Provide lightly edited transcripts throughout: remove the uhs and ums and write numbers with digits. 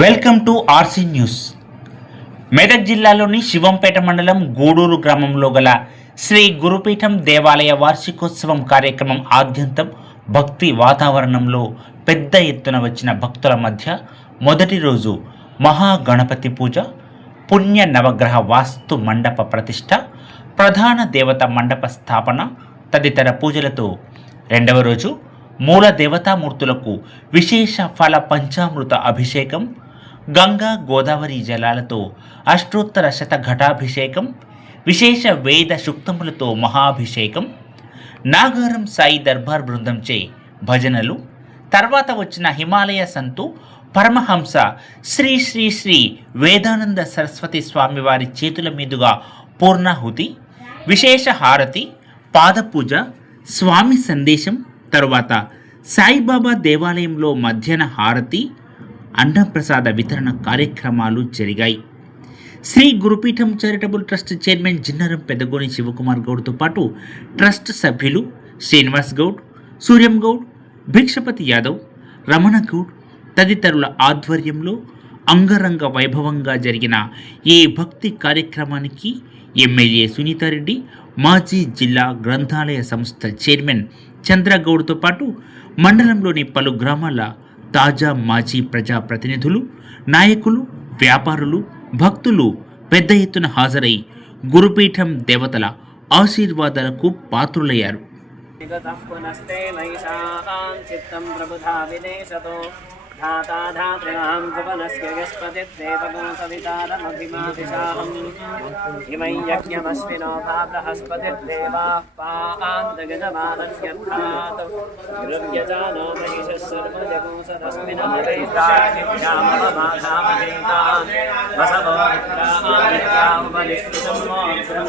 Welcome to RC news. Medak జిల్లాలోని శివంపేట మండలం గూడూరు గ్రామంలో గల శ్రీ గురుపీఠం దేవాలయ వార్షికోత్సవం కార్యక్రమం ఆద్యంతం భక్తి వాతావరణంలో పెద్ద ఎత్తున వచ్చిన భక్తుల మధ్య మొదటి రోజు మహాగణపతి పూజ, పుణ్య నవగ్రహ వాస్తు మండప ప్రతిష్ట, ప్రధాన దేవత మండప స్థాపన తదితర పూజలతో రెండవ రోజు మూల దేవతామూర్తులకు విశేష ఫల పంచామృత అభిషేకం, గంగా గోదావరి జలాలతో అష్టోత్తర శత ఘటాభిషేకం, విశేష వేద సూక్తములతో మహాభిషేకం, నాగారం సాయి దర్బార్ బృందంచే భజనలు, తర్వాత వచ్చిన హిమాలయ సంతు పరమహంస శ్రీ శ్రీ శ్రీ వేదానంద సరస్వతి స్వామివారి చేతుల మీదుగా పూర్ణాహుతి, విశేష హారతి, పాదపూజ, స్వామి సందేశం, తరువాత సాయిబాబా దేవాలయంలో మధ్యాహ్న హారతి, అన్నప్రసాద వితరణ కార్యక్రమాలు జరిగాయి. Shri Gurupeetham charitable trust chairman Jinnaram Peddagoni Shivakumar గౌడ్తో పాటు ట్రస్ట్ సభ్యులు శ్రీనివాస్ గౌడ్, సూర్యం గౌడ్, భిక్షపతి యాదవ్, రమణ గౌడ్ తదితరుల ఆధ్వర్యంలో అంగరంగ వైభవంగా జరిగిన ఈ భక్తి కార్యక్రమానికి ఎమ్మెల్యే సునీతారెడ్డి, మాజీ జిల్లా గ్రంథాలయ సంస్థ చైర్మన్ చంద్రగౌడ్తో పాటు మండలంలోని పలు గ్రామాల తాజా మాజీ ప్రజాప్రతినిధులు, నాయకులు, వ్యాపారులు, భక్తులు పెద్ద ఎత్తున హాజరై గురుపీఠం దేవతల ఆశీర్వాదాలకు పాత్రులయ్యారు. धाता धात्र्यां भुवनस्य यस्पतिर्देवगो सवितारमभिमादिशाहम् इमै यज्ञमस्मिनो भा बृहस्पतिर्देवाः पान्दगजमानस्यर्थात् गुरुव्यजानो महिषः सर्वजगोसदस्मिनमरेन्द्रायिभ्यामवमाधामहेतान् वसवो मित्रामादित्यामुपनिष्ठितं मोक्षं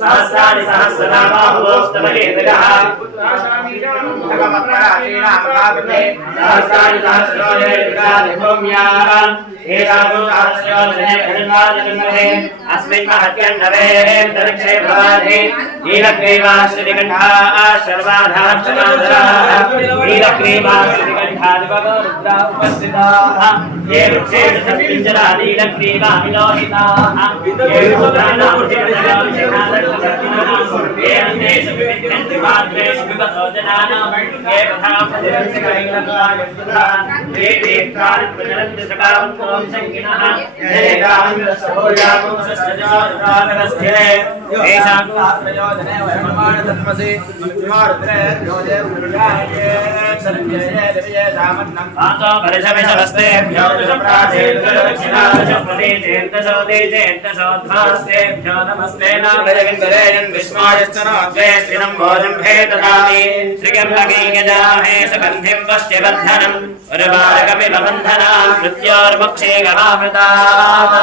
सहस्राणि सहस्रनामाहुस्तमहेतगः सहस्राणि सहस्रोऽधिकाधिभूम्याः एतादो सहस्रोऽधिने खण्डादिगन्धे अस्मिन् महत्यन्नवे दर्क्षे भवाधि नीलग्रीवाश्रिकण्ठाः शर्वाधाक्षराधराः नीलग्रीवाश्रिकण्ठादिवगोरुद्रा उपस्थिताः ये वृक्षे सत्पिञ्जरा नीलग्रीवाविलोहिताः ये रुद्राणामुचिकजलाभिषेकाः विस्मायस्तनोद्वेष्टिनं भोजं भेददामि श्रीगम्भगे गजामहे सुगन्धिं पश्चिवर्धनम् उर्वारकमिवबन्धनान् मृत्योर्मुक्षे गवामृतात्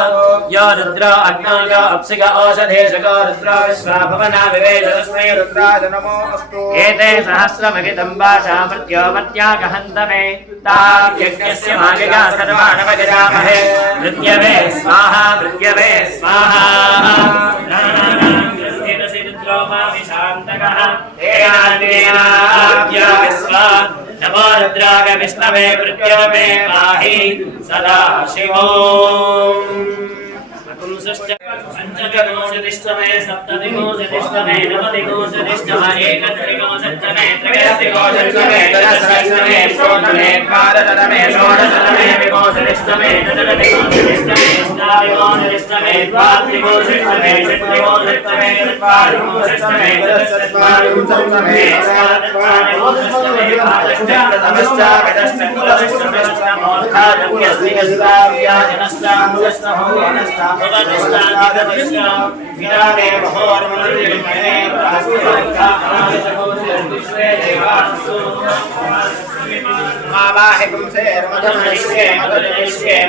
यो रुद्रो अग्नो यो अप्सिक ओषधेशको रुद्रो विश्वाभवना विवेश तस्मै रुद्राय नमोऽस्तु एते सहस्रमहितं वाचा मृत्यो मत्यागहन्तमे ताव्यज्ञस्य मागिगा सर्वाणवगजामहे मृत्यवे स्वाहा मृत्यवे स्वाहा नमो रुद्राय विष्णवे मृत्युवे पाहि सदा शिवो पंचविंशतिष्टमे सप्तविंशतिष्टमे नवविंशतिष्टमे एकत्रिंशत्तमे त्रयस्त्रिंशत्तमे चतुस्त्रिंशत्तमे षोडशमे द्वादशतमे षोडशतमे विंशतिष्टमे चतुर्विंशतिष्टमे अष्टाविंशतिष्टमे द्वात्रिंशत्तमे षट्त्रिंशत्तमे चत्वारिंशत्तमे चतुश्चत्वारिंशत्तमे अष्टादशत्वारिंशत्तमे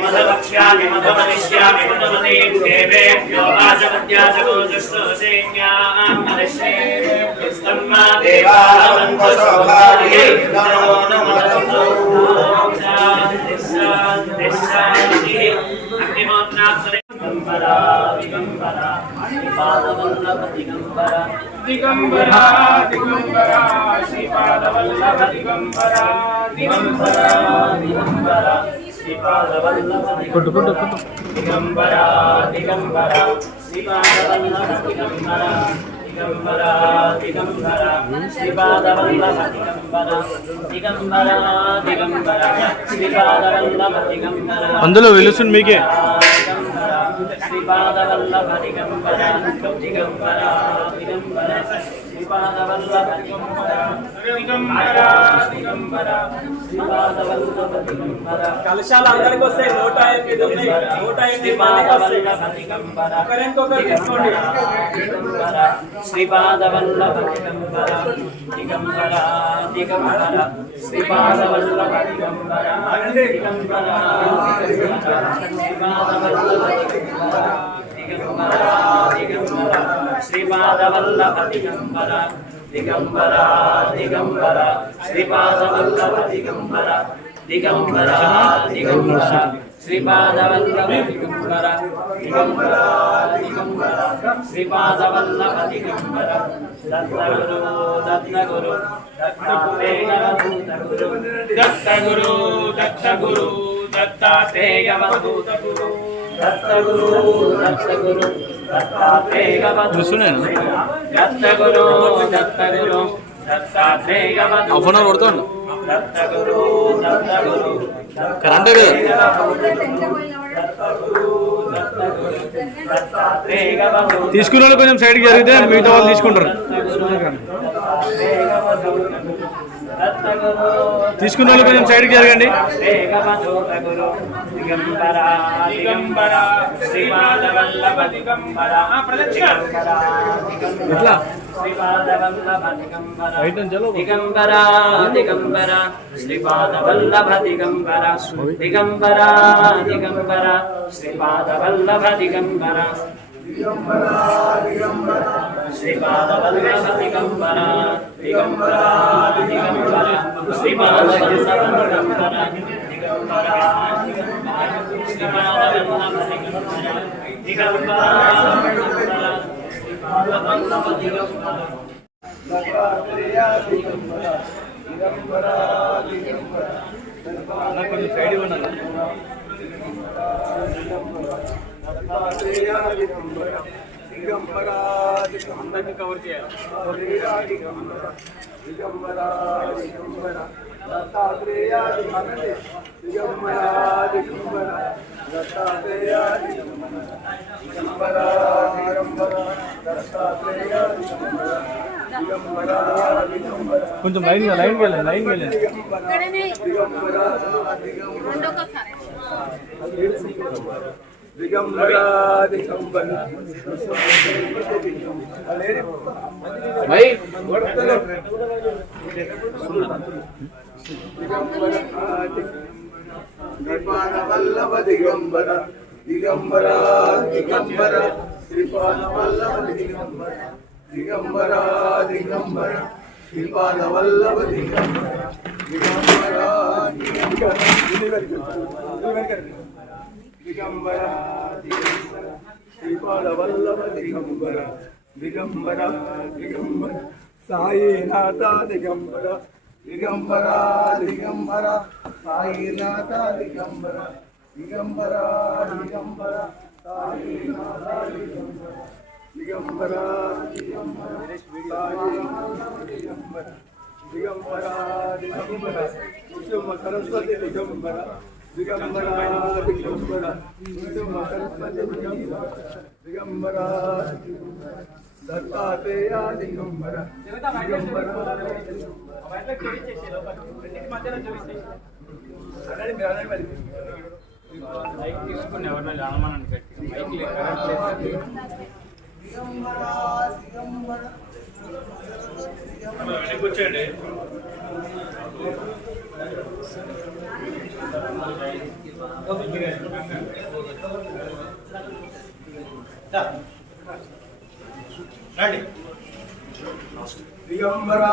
मधुवक्ष्यामि मधुमनिष्यामि मधुमतीभ्यो आचमद्याचको दुष्टसेन्यामनिष्ये स्तम्मा देवावन्तशोभायै नमो नमो अग्निहोत्रात्मने दिगम्बरा दिगम्बरा श्रीपादवल्लभ दिगम्बरा दिगम्बरा दिगम्बरा श्रीपादवल्लभ दिगम्बरा दिगम्बरा दिगम्बरा श्रीपादवल्लभ दिगम्बरा दिगम्बरा श्रीपादवल्लभ दिगम्बरा दिगम्बरा दिगम्बरा श्रीपादवल्लभ दिगम्बरा दिगम्बरा दिगम्बरा श्रीपादवल्लभ दिगम्बरा అందులో వెలుసును మీకే श्रीपादवल्लभ दिगम्बरा दिगम्बरा दिगम्बरा श्रीपादवल्लभ दिगम्बरा दिगम्बरा दिगम्बरा श्रीपादवल्लभ दिगम्बरा కలశాలు అందరికి వస్తాయి 108 ఉన్నాయి 108 श्रीपादवल्लभ दिगम्बरा ఒకరికొకరు తీసుకోండి दिगम्बरा श्रीपादवल्लभ दिगम्बरा दिगम्बरा दिगम्बरा श्रीपादवल्लभ दिगम्बरा दिगम्बरा श्रीपादवल्लभ दिगम्बरा दिगम्बरा श्रीपादवल्लभ दिगम्बरा दिगम्बरा दिगम्बरा श्रीपादवल्लभ दिगम्बरा दिगम्बरा दिगम्बरा श्रीपादवल्लभ दिगम्बरा दिगम्बरा दिगम्बरा श्रीपादवल्लभ दिगम्बरा दत्तगुरु दत्तगुरु दत्तगुरु दत्तात्रेयवधूत गुरु Dattaguru Dattaguru दत्तात्रेयवधूत Dattaguru Dattaguru दत्तात्रेयवधूत half an hour పడుతుంది दत्तगुरु दत्तगुरु కరెంటే కదా తీసుకున్న వాళ్ళు కొంచెం సైడ్కి జరిగితే మిగతా వాళ్ళు తీసుకుంటారు తీసుకున్న వాళ్ళు కొంచెం సైడ్కి జరగండి दिगम्बरा दिगम्बरा श्रीपादवल्लभ दिगम्बरा ఎట్లా श्रीपादवल्लभ दिगम्बरा दिगम्बरा दिगम्बरा श्रीपादवल्लभ दिगम्बरा दिगम्बरा दिगम्बरा श्रीपादवल्लभ दिगम्बरा श्रीपादवल्लभ दिगम्बरा दिगम्बरा दिगम्बरा श्रीपादवल्लभ दिगम्बरा दिगम्बरा श्रीपादवल्लभ दिगम्बरा श्रीपादवल्लभ दिगम्बरा కొంచెం సైడ్ ఉండాలి అందరినీ కవర్ చేయాలి కొంచెం లైన్ వెళ్ళండి లైన్ వెళ్ళండి दिगम्बरा दिगम्बरा भाई श्रीपादवल्लभ दिगम्बरा दिगम्बरा दिगम्बरा श्रीपादवल्लभ दिगम्बरा दिगम्बरा दिगम्बरा श्रीपादवल्लभ दिगम्बरा दिगम्बरा दिगम्बरा दिगम्बरा श्रीपादवल्लभ दिगम्बरा दिगम्बरा दिगम्बरा साईनाथ दिगम्बरा दिगम्बरा दिगम्बरा साईनाथ दिगम्बरा दिगम्बरा दिगम्बरा दिगंबरा दिगंबरा दिगंबरा कुसुम सरस्वती दिगंबरा दिगंबरा दिगंबरा कुसुम सरस्वती दिगंबरा दत्तात्रेय दिगंबरा दिगंबरा తీసుకుని ఎవరినో జానమానాన్ని కట్టి కూర్చోండి दिगंबरा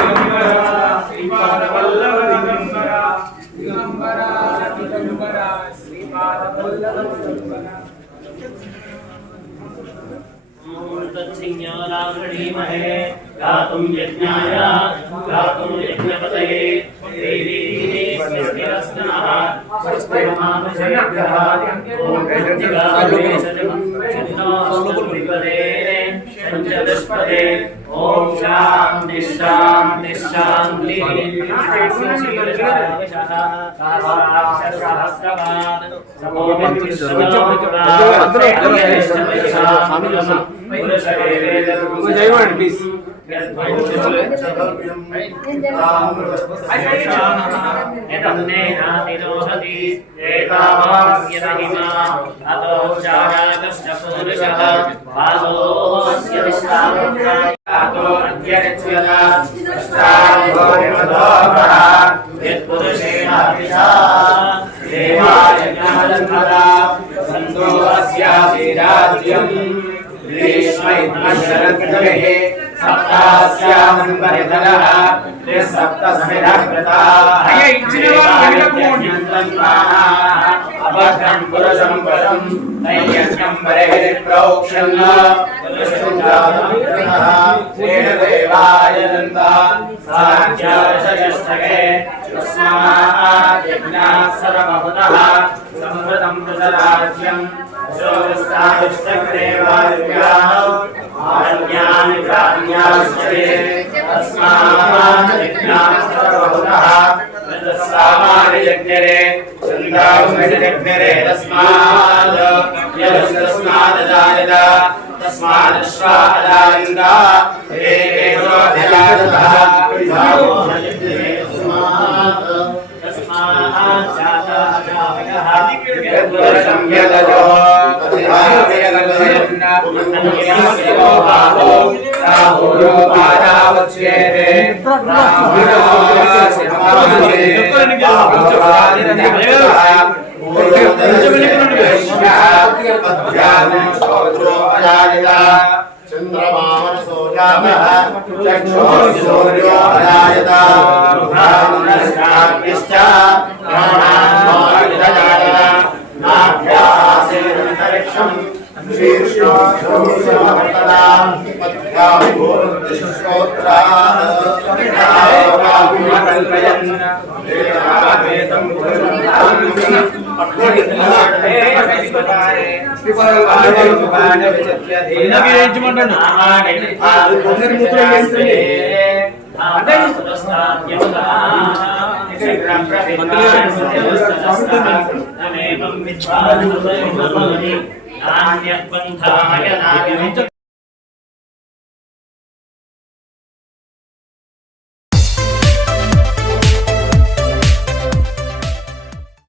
दिगंबरा श्रीपाद वल्लभ दिगंबरा दिगंबरा दिगंबरा श्रीपाद वल्लभ दिगंबरा तत्सिंहाराधीमहे गातुं यज्ञाय गातुं यज्ञपतये देवी स्वस्तिरस्तनः स्वस्तिर्मानुषेभ्यः ॐ प्रतिगावेशतिपदे शञ्चदुष्पदे ॐ शान्ति शान्ति शान्तिः